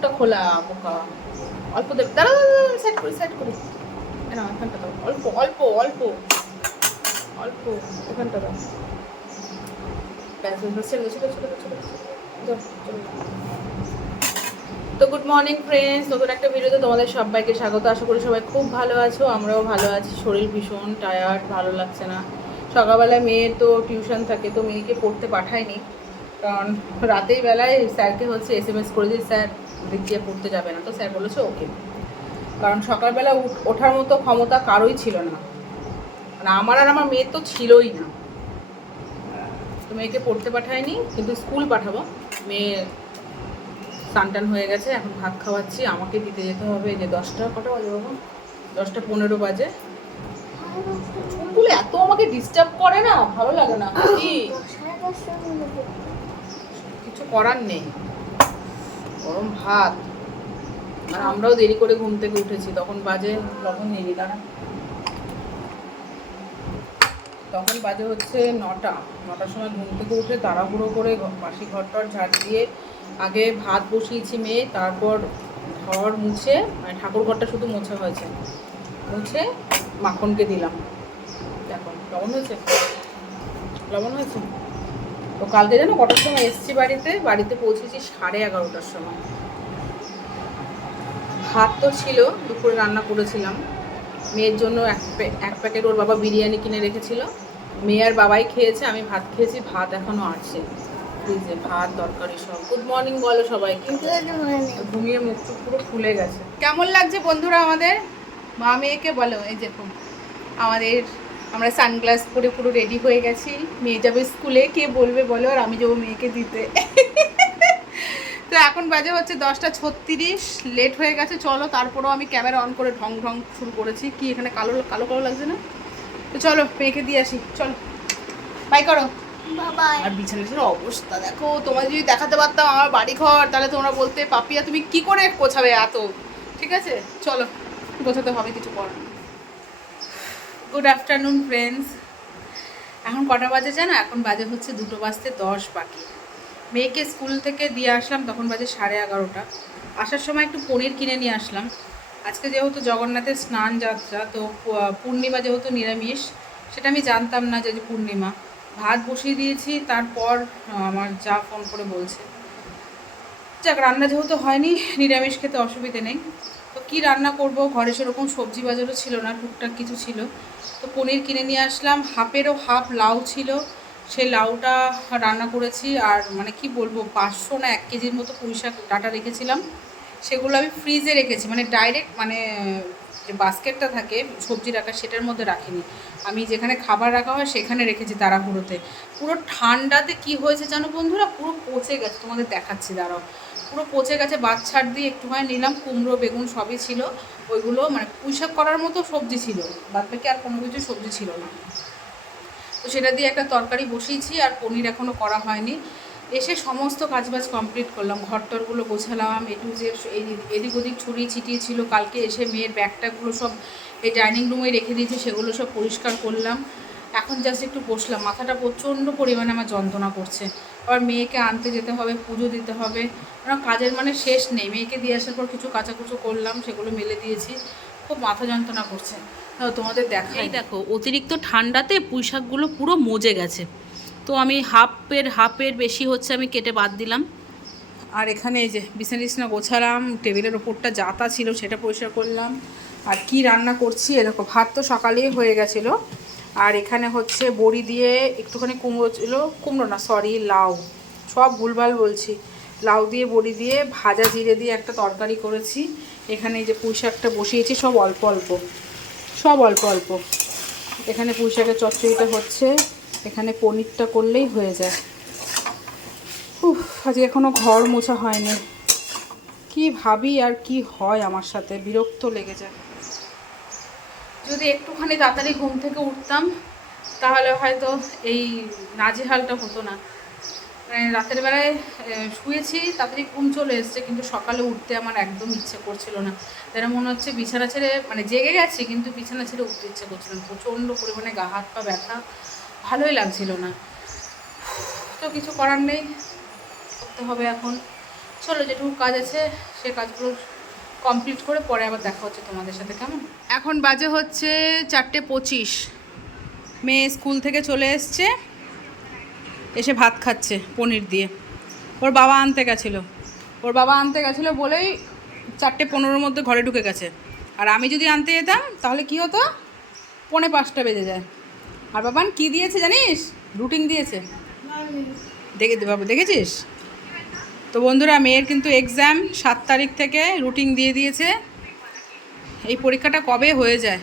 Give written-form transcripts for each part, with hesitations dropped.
মুখটা খোলা বোকা। অল্প দেবে, দাঁড়া সেট করি না, এখানটা দাও, অল্প অল্প অল্প অল্প, এখানটা দাও, ব্যাস ছেড়ে ছেড়ে ছেড়ে ছেড়ে। তো গুড মর্নিং ফ্রেন্ডস, নতুন একটা ভিডিওতে তোমাদের সবাইকে স্বাগত। আশা করি সবাই খুব ভালো আছো, আমরাও ভালো আছি। শরীর ভীষণ টায়ার্ড, ভালো লাগছে না। সকালবেলায় মেয়ের তো টিউশন থাকে, তো মেয়েকে পড়তে পাঠাইনি, কারণ রাতের বেলায় স্যারকে হচ্ছে SMS করে দিই স্যার দিক দিয়ে পড়তে যাবে না, তো স্যার বলেছে ওকে। কারণ সকালবেলা ওঠার মতো ক্ষমতা কারোই ছিল না, মানে আমার আর আমার মেয়ের তো ছিলই না। তো মেয়েকে পড়তে পাঠাইনি, কিন্তু স্কুল পাঠাবো। মেয়ে স্নান হয়ে গেছে, এখন ভাত খাওয়াচ্ছি, আমাকে দিতে যেতে হবে। যে 10টা কটা বাজে বাবা, 10টা 15 বাজে। চুলগুলো এত আমাকে ডিস্টার্ব করে না, ভালো লাগে না। কি কিছু করার নেই, গরম ভাত। আর আমরাও দেরি করে ঘুম থেকে উঠেছি, তখন বাজে লবণ নিয়ে নি দাঁড়া, তখন বাজে হচ্ছে 9টার সময় ঘুম থেকে উঠে তাড়াহুড়ো করে বাসি ঘরটার ঝাড় দিয়ে আগে ভাত বসিয়েছি মেয়ে, তারপর ঘর মুছে, মানে ঠাকুর ঘরটা শুধু মোছা হয়েছে, মুছে মাখনকে দিলাম। দেখো লবণ হয়েছে, লবণ হয়েছে। তো কালকে জানো কটার সময় এসেছি বাড়িতে পৌঁছেছি 11:30টার সময়। ভাত তো ছিল, দুপুরে রান্না করেছিলাম মেয়ের জন্য, এক প্যাকেট ওর বাবা বিরিয়ানি কিনে রেখেছিল, মেয়ে আর বাবাই খেয়েছে, আমি ভাত খেয়েছি। ভাত এখনো আছে ফ্রিজে, ভাত তরকারি সব। গুড মর্নিং বলো সবাইকে। ঘুমিয়ে মুখ চুখ পুরো ফুলে গেছে। কেমন লাগছে বন্ধুরা আমাদের মা মেয়েকে বলো। এই দেখুন আমরা সানগ্লাস পরে পুরো রেডি হয়ে গেছি, মেয়ে যাবে স্কুলে, কে বলবে বলো, আর আমি যাবো মেয়েকে দিতে। তো এখন বাজে হচ্ছে 10টা 36, লেট হয়ে গেছে। চলো, তারপরেও আমি ক্যামেরা অন করে ঢং ঢং শুরু করেছি। কি এখানে কালো কালো কালো লাগছে না? তো চলো মেয়েকে দিয়ে আসি, চলো বাই করো। আর বিছানাটার অবস্থা দেখো, তোমার যদি দেখাতে পারতাম আমার বাড়ি ঘর, তাহলে তোমরা বলতে পাপিয়া তুমি কি করে গোছাবে এত। ঠিক আছে চলো, গোছাতে হবে, কিছু করার। Good afternoon friends. এখন কটা বাজে জানো? এখন বাজে হচ্ছে 2:10 বাকি। মেয়েকে স্কুল থেকে দিয়ে আসলাম, তখন বাজে 11:30। আসার সময় একটু পনির কিনে নিয়ে আসলাম। আজকে যেহেতু জগন্নাথের স্নান যাত্রা, তো পূর্ণিমা যেহেতু নিরামিষ, সেটা আমি জানতাম না যে পূর্ণিমা। ভাত বসিয়ে দিয়েছি, তারপর আমার যা ফোন করে বলছে, যাক রান্না যেহেতু হয়নি, নিরামিষ খেতে অসুবিধে নেই। তো কি রান্না করব, ঘরে সেরকম সবজি বাজারও ছিল না, টুকটাক কিছু ছিল। তো পনির কিনে নিয়ে আসলাম, হাফেরও হাফ লাউ ছিল, সেই লাউটা রান্না করেছি। আর মানে কি বলবো, 500 না 1 কেজির মতো পুঁই শাক ডাটা রেখেছিলাম, সেগুলো আমি ফ্রিজে রেখেছি, মানে ডাইরেক্ট মানে যে বাস্কেটটা থাকে সবজি রাখা সেটার মধ্যে রাখিনি, আমি যেখানে খাবার রাখা হয় সেখানে রেখেছি তাড়াহুড়োতে। পুরো ঠান্ডাতে কি হয়েছে জানো বন্ধুরা, পুরো পচে গেছে, তোমাদের দেখাচ্ছি দাঁড়াও। পুরো পচে গেছে, বাচ্চার দিয়ে একটুখানি নিলাম, কুমড়ো বেগুন সবই ছিল, ওইগুলো মানে পুঁইশাক করার মতো সবজি ছিল, বাদ বাকি আর কোনো কিছু সবজি ছিল না। তো সেটা দিয়ে একটা তরকারি বসিয়েছি, আর পনির এখনও করা হয়নি। এসে সমস্ত কাজবাজ কমপ্লিট করলাম, ঘরটরগুলো গোছালাম, এদিক ওদিক ছড়িয়ে ছিটিয়ে ছিল, কালকে এসে মেয়ের ব্যাগটাগুলো সব এই ডাইনিং রুমে রেখে দিয়েছি, সেগুলো সব পরিষ্কার করলাম। এখন জাস্ট একটু বসলাম, মাথাটা প্রচণ্ড পরিমাণে আমার যন্ত্রণা করছে। আবার মেয়েকে আনতে যেতে হবে, পুজো দিতে হবে, কারণ কাজের মানে শেষ নেই। মেয়েকে দিয়ে আসার পর কিছু কাচাকুচো করলাম, সেগুলো মেলে দিয়েছি, খুব মাথা যন্ত্রণা করছে। তোমাদের দেখাই, দেখো অতিরিক্ত ঠান্ডাতে পুঁইশাকগুলো পুরো মজে গেছে, তো আমি হাফের বেশি হচ্ছে আমি কেটে বাদ দিলাম। আর এখানে এই যে বিছানা গোছালাম, টেবিলের ওপরটা যাতা ছিল সেটা পরিষ্কার করলাম। আর কি রান্না করছি এরকম, ভাত তো সকালেই হয়ে গেছিলো। আর এখানে হচ্ছে বড়ি দিয়ে একটুখানি কুমড়ো ছিল, কুমড়ো না সরি লাউ, সব ভুলভাল বলছি, লাউ দিয়ে বড়ি দিয়ে ভাজা জিরে দিয়ে একটা তরকারি করেছি। এখানে এই যে পুঁই শাকটা বসিয়েছি, সব অল্প অল্প। এখানে পুঁই শাকের চচ্চড়িটা হচ্ছে, এখানে পনিরটা করলেই হয়ে যায়। আজকে এখনও ঘর মোছা হয়নি, কি ভাবি আর কি হয় আমার সাথে, বিরক্ত লেগে যায়। যদি একটুখানি তাড়াতাড়ি ঘুম থেকে উঠতাম, তাহলে হয়তো এই নাজেহালটা হতো না। মানে রাতের বেলায় শুয়েছি, তাড়াতাড়ি ঘুম চলে এসছে, কিন্তু সকালে উঠতে আমার একদম ইচ্ছে করছিল না, যেন মনে হচ্ছে বিছানা ছেড়ে, মানে জেগে গেছি কিন্তু বিছানা ছেড়ে উঠতে ইচ্ছে করছিল না, প্রচণ্ড পরিমাণে গা হাত পা ব্যথা, ভালোই লাগছিল না। তো কিছু করার নেই, করতে হবে এখন। চলো যেটুকু কাজ আছে সে কাজগুলো কমপ্লিট করে পরে আবার দেখা হচ্ছে তোমাদের সাথে, কেমন? এখন বাজে হচ্ছে 4:25। মেয়ে স্কুল থেকে চলে এসছে, এসে ভাত খাচ্ছে পনির দিয়ে। ওর বাবা আনতে গেছিলো বলেই 4:15-র মধ্যে ঘরে ঢুকে গেছে। আর আমি যদি আনতে যেতাম তাহলে কি হতো, 4:45 বেজে যায়। আর বাবান কি দিয়েছে জানিস? রুটিন দিয়েছে, বাবু দেখেছিস তো? বন্ধুরা, মেয়ের কিন্তু এক্সাম 7 তারিখ থেকে রুটিন দিয়ে দিয়েছে। এই পরীক্ষাটা কবে হয়ে যায়?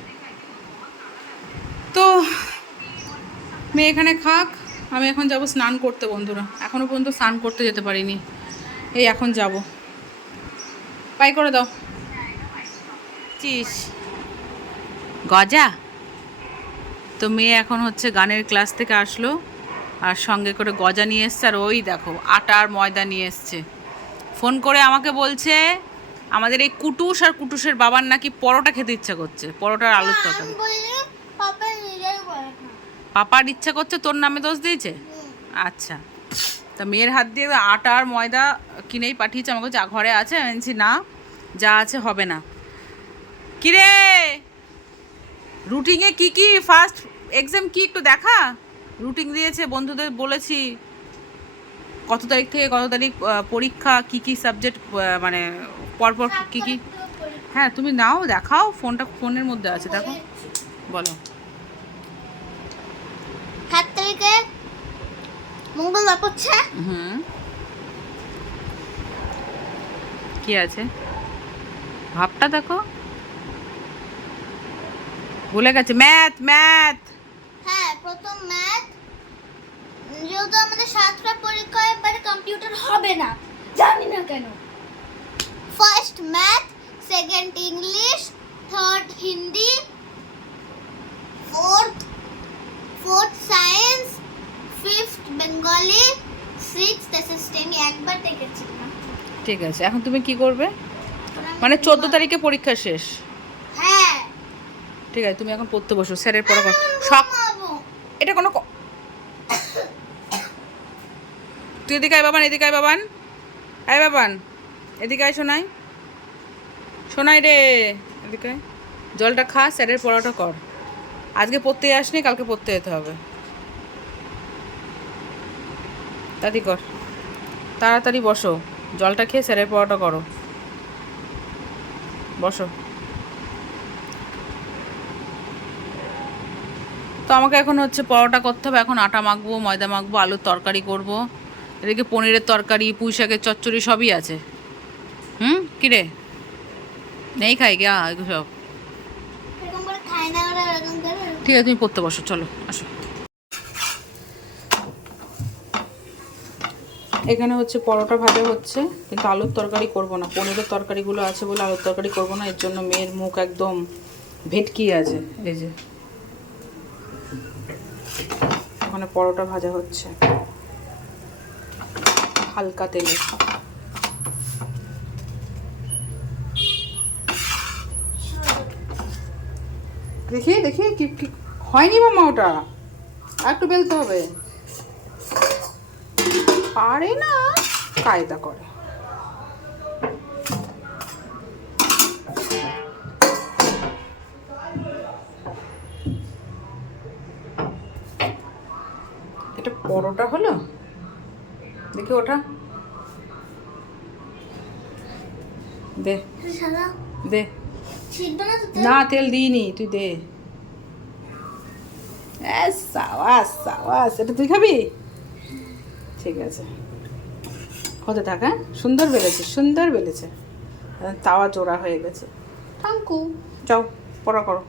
তো মেয়ে এখানে খাক, আমি এখন যাব স্নান করতে। বন্ধুরা, এখনও পর্যন্ত স্নান করতে যেতে পারিনি, এই এখন যাব। বাই করে দাও। চিস গজা। তো মেয়ে এখন হচ্ছে গানের ক্লাস থেকে আসলো, আর সঙ্গে করে গজা নিয়ে এসছে, আর ওই দেখো আটা আর ময়দা নিয়ে এসছে। ফোন করে আমাকে বলছে আমাদের এই কুটুস আর কুটুসের বাবার নাকি পরোটা খেতে ইচ্ছা করছে, পরোটার আলুর তরকারি। পাপার ইচ্ছা করছে, তোর নামে দোষ দিয়েছে? আচ্ছা, তা মেয়ের হাত দিয়ে আটা আর ময়দা কিনেই পাঠিয়েছে আমাকে, যা ঘরে আছে। আমি বলছি না, যা আছে হবে না। কিরে, রুটিনে কি কি ফার্স্ট এক্সাম কি একটু দেখা? রুটিন দিয়েছে, বন্ধুদের বলেছি কত তারিখ থেকে কত তারিখ পরীক্ষা, কি কি সাবজেক্ট, মানে পরপর কি কি। হ্যাঁ তুমি নাও, দেখাও, ফোনটা ফোনের মধ্যে আছে, দেখো। বলো। 7 তারিখে মঙ্গলবার পড়ছে। কি আছে ভাবটা দেখো, ভুলে গেছে। ম্যাথ। হ্যাঁ, প্রথম ম্যাথ। যেহেতু আমাদের 7টা পরীক্ষা, এবারে কম্পিউটার হবে না, জানি না কেন। First math, second English, third Hindi, fourth science, fifth Bengali, sixth assistant. একবার দেখেছি না। ঠিক আছে, এখন তুমি কি করবে? মানে 14 তারিখে পরীক্ষা শেষ? হ্যাঁ। ঠিক আছে, তুমি এখন পড়তে বসো, স্যারের পড়া কর। সব এটা কোনো তুই এদিকে আয় বাবান, এদিকে আয় বাবান, আয় বাবান, এদিকে আয় শোনাই রে, এদিকে আয়। জলটা খা, স্যারের পড়াটা কর। আজকে পড়তে আসনি, কালকে পড়তে যেতে হবে। তাড়াতাড়ি কর, তাড়াতাড়ি বসো, জলটা খেয়ে স্যারের পড়াটা করো। বসো। তো আমাকে এখন হচ্ছে পরোটা করতে হবে। এখন আটা মাখবো, ময়দা মাখবো, আলুর তরকারি করব। এদিকে পনিরের তরকারি, পুঁই শাকের চচ্চড়ি সবই আছে। কিরে নেই খাই গা এগুলো সব? ঠিক আছে, তুমি পড়তে বসো, চলো আসো। এখানে হচ্ছে পরোটা ভাজা হচ্ছে, কিন্তু আলুর তরকারি করব না। পনিরের তরকারিগুলো আছে বলে আলুর তরকারি করব না। এর জন্য মেয়ের মুখ একদম ভেটকি আছে। এই যে ওখানে পরোটা ভাজা হচ্ছে হালকা তেলে। দেখি কি হয়নি মামা, ওটা আর একটু বেলতে হবে। পারে না, কায়দা করে। এটা পরোটা হলো, দেখি ওটা দে দে। না তেল দিইনি, তুই দে। সাবাস সাবাস, এটা তুই খাবি? ঠিক আছে, হতে থাক। হ্যাঁ, সুন্দর বেলেছে। তাওয়া জোড়া হয়ে গেছে। Thank you. যাও পড়া করো।